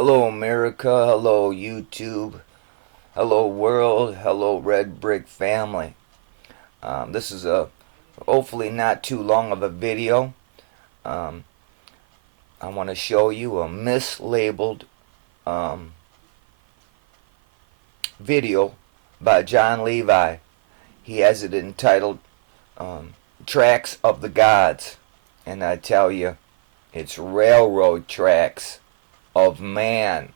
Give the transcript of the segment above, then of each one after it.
Hello America, hello YouTube, hello world, hello Red Brick family. This is a hopefully not too long of a video. Um, I want to show you a mislabeled video by Jon Levi. He has it entitled Tracks of the Gods. And I tell you, it's railroad tracks of man.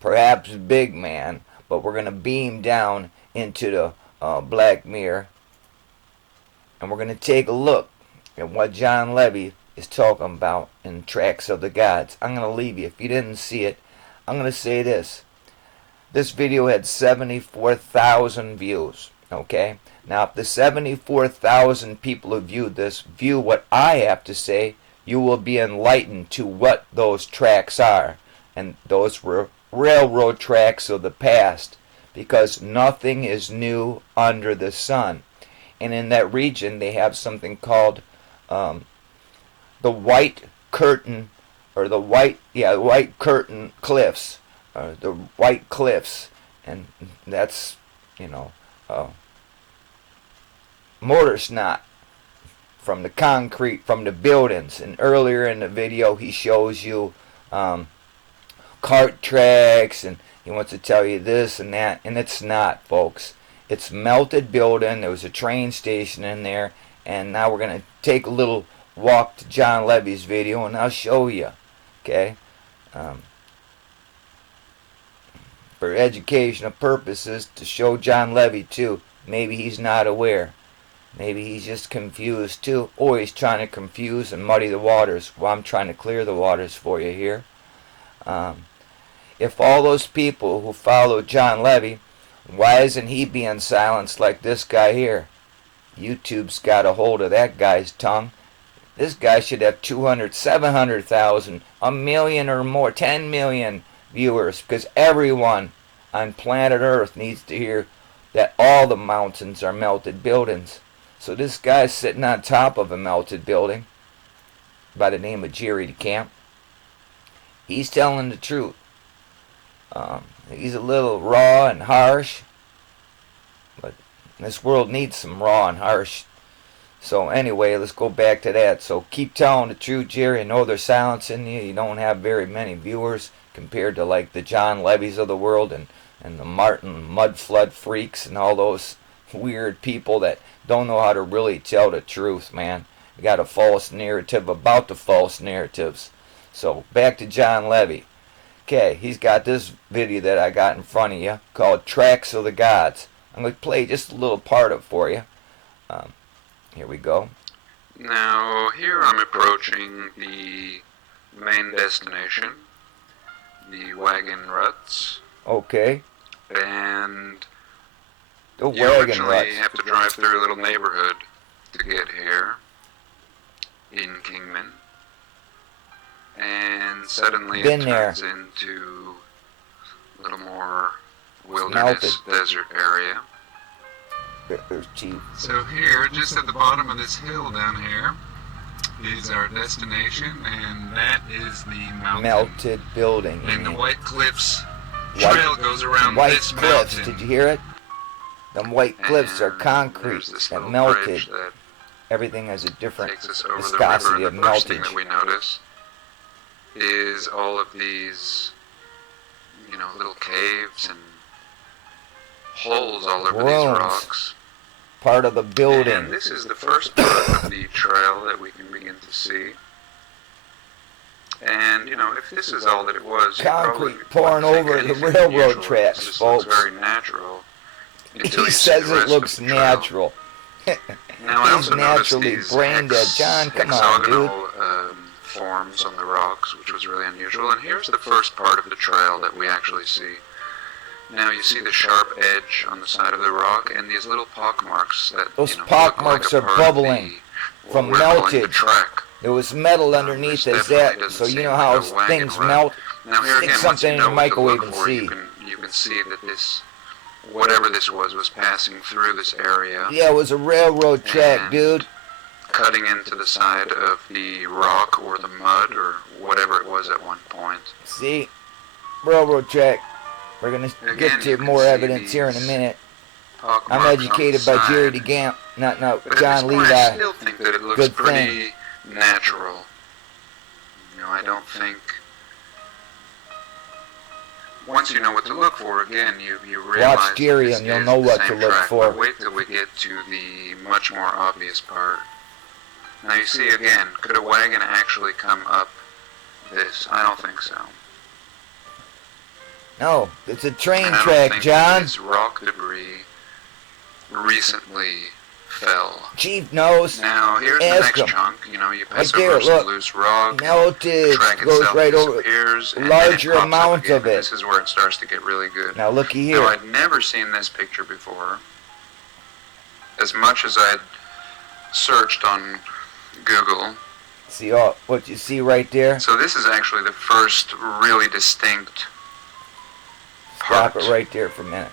Perhaps big man, but we're going to beam down into the Black Mirror, and we're going to take a look at what Jon Levi is talking about in Tracks of the Gods. I'm going to leave you. If you didn't see it, I'm going to say this. This video had 74,000 views, okay? Now, if the 74,000 people who viewed this view what I have to say, you will be enlightened to what those tracks are. And those were railroad tracks of the past, because nothing is new under the sun. And in that region, they have something called the White Curtain, or the White Curtain Cliffs, the White Cliffs, and that's, mortar snot from the concrete from the buildings. And earlier in the video, he shows you cart tracks, and he wants to tell you this and that, and it's not, folks. It's melted building. There was a train station in there, and now we're going to take a little walk to Jon Levi's video, and I'll show you, okay? For educational purposes, to show Jon Levi too. Maybe he's not aware. Maybe he's just confused too, or he's trying to confuse and muddy the waters. Well, I'm trying to clear the waters for you here. If all those people who follow Jon Levi, why isn't he being silenced like this guy here? YouTube's got a hold of that guy's tongue. This guy should have 200, 700,000, a million or more, 10 million viewers, because everyone on planet Earth needs to hear that all the mountains are melted buildings. So this guy's sitting on top of a melted building by the name of Jerry DeCamp. He's telling the truth. He's a little raw and harsh, but this world needs some raw and harsh. So anyway, let's go back to that. So keep telling the truth, Jerry. I know there's silence in you. You don't have very many viewers compared to like the Jon Levis of the world and the Martin Mudflood freaks and all those weird people that don't know how to really tell the truth, man. You got a false narrative about the false narratives. So back to Jon Levi. Okay, he's got this video that I got in front of you called Tracks of the Gods. I'm going to play just a little part of it for you. Here we go. Now, here I'm approaching the main destination, the wagon ruts. Okay. And the you wagon actually ruts. have to drive through a little neighborhood to get here in Kingman. And suddenly it turns into a little more wilderness desert area. So here, just at the bottom of this hill down here, is our destination, and that is the mountain. Melted building. And the White Cliffs trail goes around this cliffs, mountain. did you hear it? Them white cliffs are concrete that melted. That everything has a different takes us over viscosity the river, and the of first thing meltage. that we notice is all of these, little caves and holes all over these rocks. Part of the building. And this is the first part of the trail that we can begin to see. And, if this is all that it was, concrete pouring over the railroad tracks, folks. Looks very natural. He says it looks natural. Now, He's naturally brain dead. John, come on, dude. Forms on the rocks, which was really unusual. And here's the first part of the trail that we actually see. Now you see the sharp edge on the side of the rock, and these little pock marks that those pock marks are bubbling from meltage. There was metal underneath as that, so you know how things melt. Now here Stick again, something in the microwave and see. You can see that this, whatever this was passing through this area. Yeah, it was a railroad track, dude. cutting into the side of the rock or the mud or whatever it was at one point. See, railroad track. We're going to get to more evidence here in a minute. I'm educated by Jerry DeCamp, not Jon Levi. I still think that it looks pretty natural. You know, I don't think... Once you know what to look for, again, you realize... Watch Jerry and you'll know what to look for. But wait till we get to the much more obvious part. Now you see, again, could a wagon actually come up this? I don't think so. No, it's a train and I track, don't think John. This rock debris recently fell. Chief knows. Now here's the next chunk. You know, you pass right over there, some loose rock. Melted. The track Goes itself right over. disappears, and Larger then it pops up amount again, of it. and this is where it starts to get really good. Now looky here. Now I'd never seen this picture before. As much as I'd searched on Google. See all what you see right there? So this is actually the first really distinct part. Stop it right there for a minute.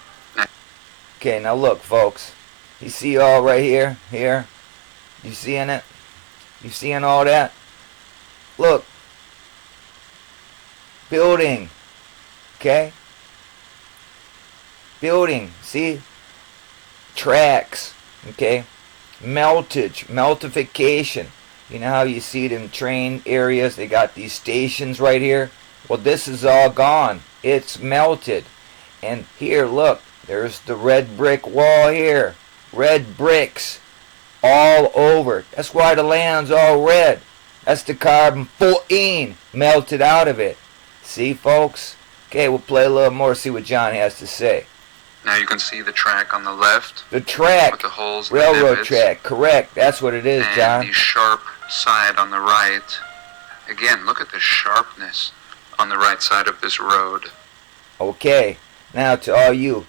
Okay, now look, folks. You see all right here? Here? You seeing it? You seeing all that? Look. Building. Okay? Building. See? Tracks. Okay? Meltage. Meltafication. You know how you see it in train areas? They got these stations right here. Well, this is all gone. It's melted. And here, look. There's the red brick wall here. Red bricks all over. That's why the land's all red. That's the carbon-14 melted out of it. See, folks? Okay, we'll play a little more, see what John has to say. Now you can see the track on the left. The track. With the holes. Railroad track. Correct. That's what it is, John. And the sharp side on the right. Again, look at the sharpness on the right side of this road. Okay. Now to all you.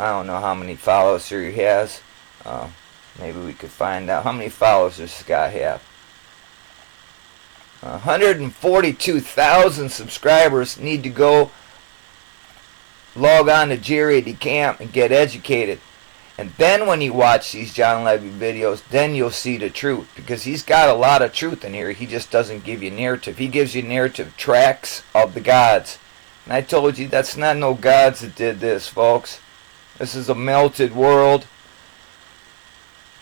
I don't know how many followers he has. Maybe we could find out. How many followers does this guy have? 142,000 subscribers. Need to go log on to Jerry DeCamp and get educated. And then when you watch these Jon Levi videos, then you'll see the truth. Because he's got a lot of truth in here. He just doesn't give you narrative. He gives you narrative tracks of the gods. And I told you that's not no gods that did this, folks. This is a melted world.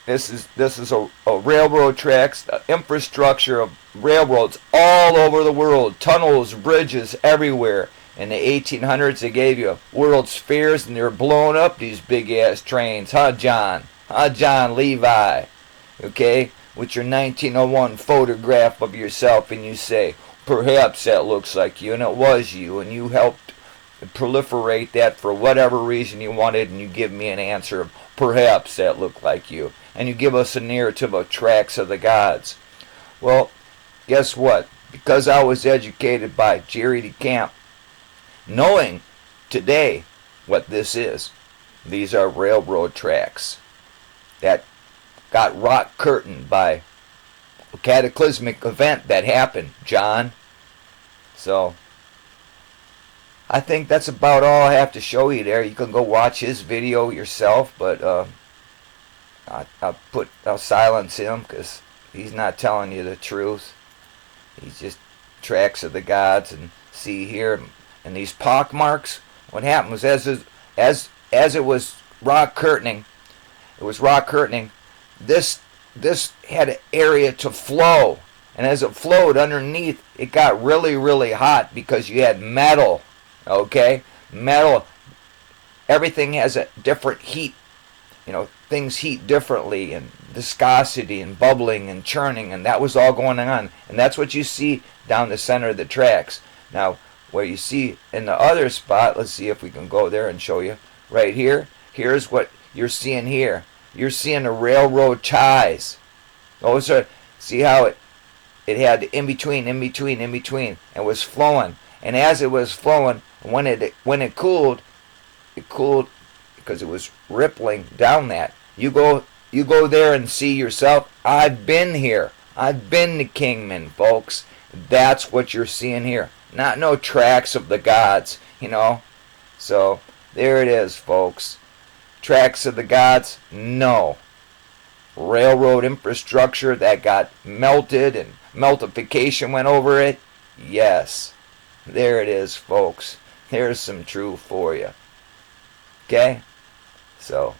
This is a railroad tracks, the infrastructure of railroads all over the world, tunnels, bridges everywhere. In the 1800s, they gave you World's Fairs, and they were blowing up these big ass trains, huh, John? Huh, Jon Levi? Okay, with your 1901 photograph of yourself, and you say, perhaps that looks like you, and it was you, and you helped proliferate that for whatever reason you wanted, and you give me an answer of perhaps that looked like you, and you give us a narrative of tracks of the gods. Well, guess what? Because I was educated by Jerry DeCamp, knowing today what this is, these are railroad tracks that got rock curtained by a cataclysmic event that happened, John. So I think that's about all I have to show you there. You can go watch his video yourself, but I'll silence him because he's not telling you the truth. He's just tracks of the gods. And see here, and these pock marks. What happened was as it was rock curtaining, This had an area to flow, and as it flowed underneath, it got really, really hot because you had metal. Okay, metal. Everything has a different heat. You know, things heat differently, and viscosity, and bubbling, and churning, and that was all going on. And that's what you see down the center of the tracks. Now, where you see in the other spot, let's see if we can go there and show you. Right here, here's what you're seeing here. You're seeing the railroad ties. Those are, see how it had in between, and was flowing. And as it was flowing, when it cooled because it was rippling down that. You go there and see yourself. I've been here. I've been to Kingman, folks. That's what you're seeing here. Not no tracks of the gods, you know. So there it is, folks. Tracks of the gods? No. railroad infrastructure that got melted and meltafication went over it? Yes. There it is, folks. There's some truth for you. Okay? So,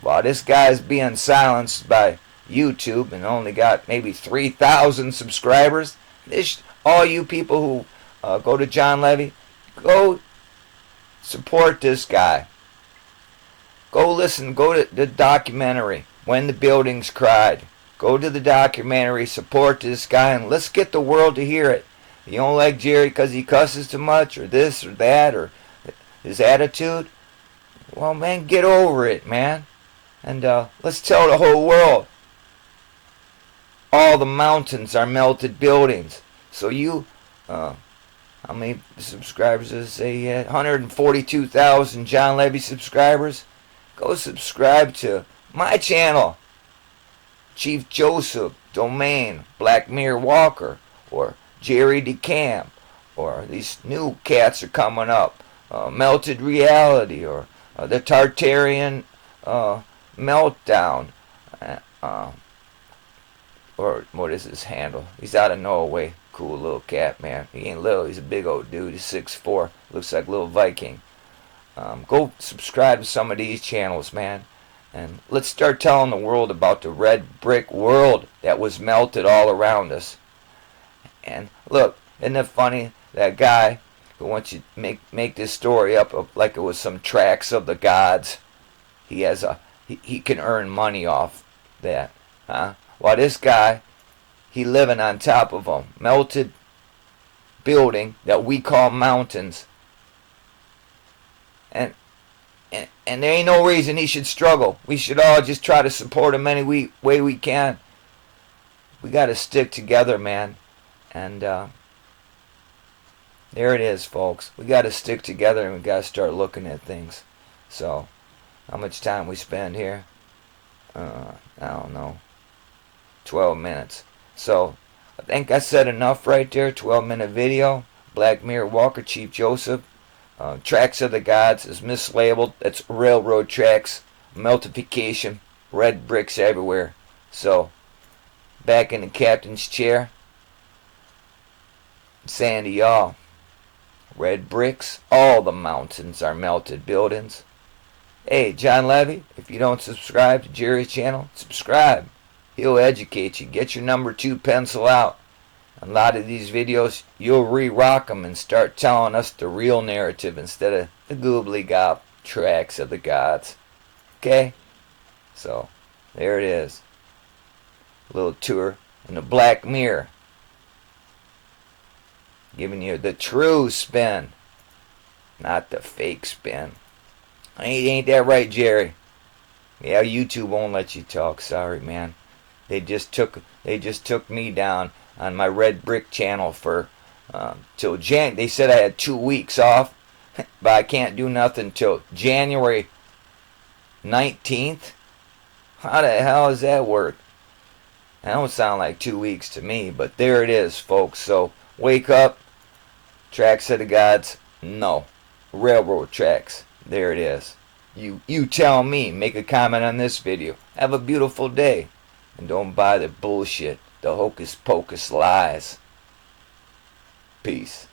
while this guy's being silenced by YouTube and only got maybe 3,000 subscribers, all you people who go to Jon Levi, go support this guy. Go listen, go to the documentary, When the Buildings Cried. Go to the documentary, support this guy, and let's get the world to hear it. You don't like Jerry because he cusses too much, or this or that, or his attitude? Well, man, get over it, man. And let's tell the whole world. All the mountains are melted buildings. So you, how many subscribers does it say he had? 142,000 Jon Levi subscribers. Go subscribe to my channel. Chief Joseph, Domain, Black Mirror Walker, or Jerry DeCamp, or these new cats are coming up. Melted Reality, or the Tartarian Meltdown, or what is his handle? He's out of Norway. Cool little cat, man. He ain't little. He's a big old dude. He's 6'4". Looks like a little Viking. Go subscribe to some of these channels, man. And let's start telling the world about the red brick world that was melted all around us. And look, isn't it funny? That guy who wants you to make this story up like it was some tracks of the gods. He can earn money off that, huh? While this guy, he living on top of a melted building that we call mountains. And there ain't no reason he should struggle. We should all just try to support him any way we can. We got to stick together, man. And there it is, folks. We got to stick together and we got to start looking at things. So, how much time we spend here? I don't know. 12 minutes. So, I think I said enough right there. 12-minute video. Black Mirror Walker, Chief Joseph. Tracks of the Gods is mislabeled. That's railroad tracks. Meltification. Red bricks everywhere. So, back in the captain's chair. Saying to y'all, red bricks, all the mountains are melted buildings. Hey, Jon Levi, if you don't subscribe to Jerry's channel, subscribe. He'll educate you. Get your number 2 pencil out. A lot of these videos, you'll re-rock them and start telling us the real narrative instead of the goobly-gop tracks of the gods. Okay? So, there it is. A little tour in the Black Mirror. Giving you the true spin, not the fake spin. Ain't that right, Jerry? Yeah, YouTube won't let you talk. Sorry, man. They just took me down on my red brick channel for till They said I had 2 weeks off, but I can't do nothing till January 19th. How the hell does that work? That don't sound like 2 weeks to me, but there it is, folks. So wake up. Tracks of the Gods, no. Railroad tracks, there it is. You tell me, make a comment on this video. Have a beautiful day. And don't buy the bullshit, the hocus pocus lies. Peace.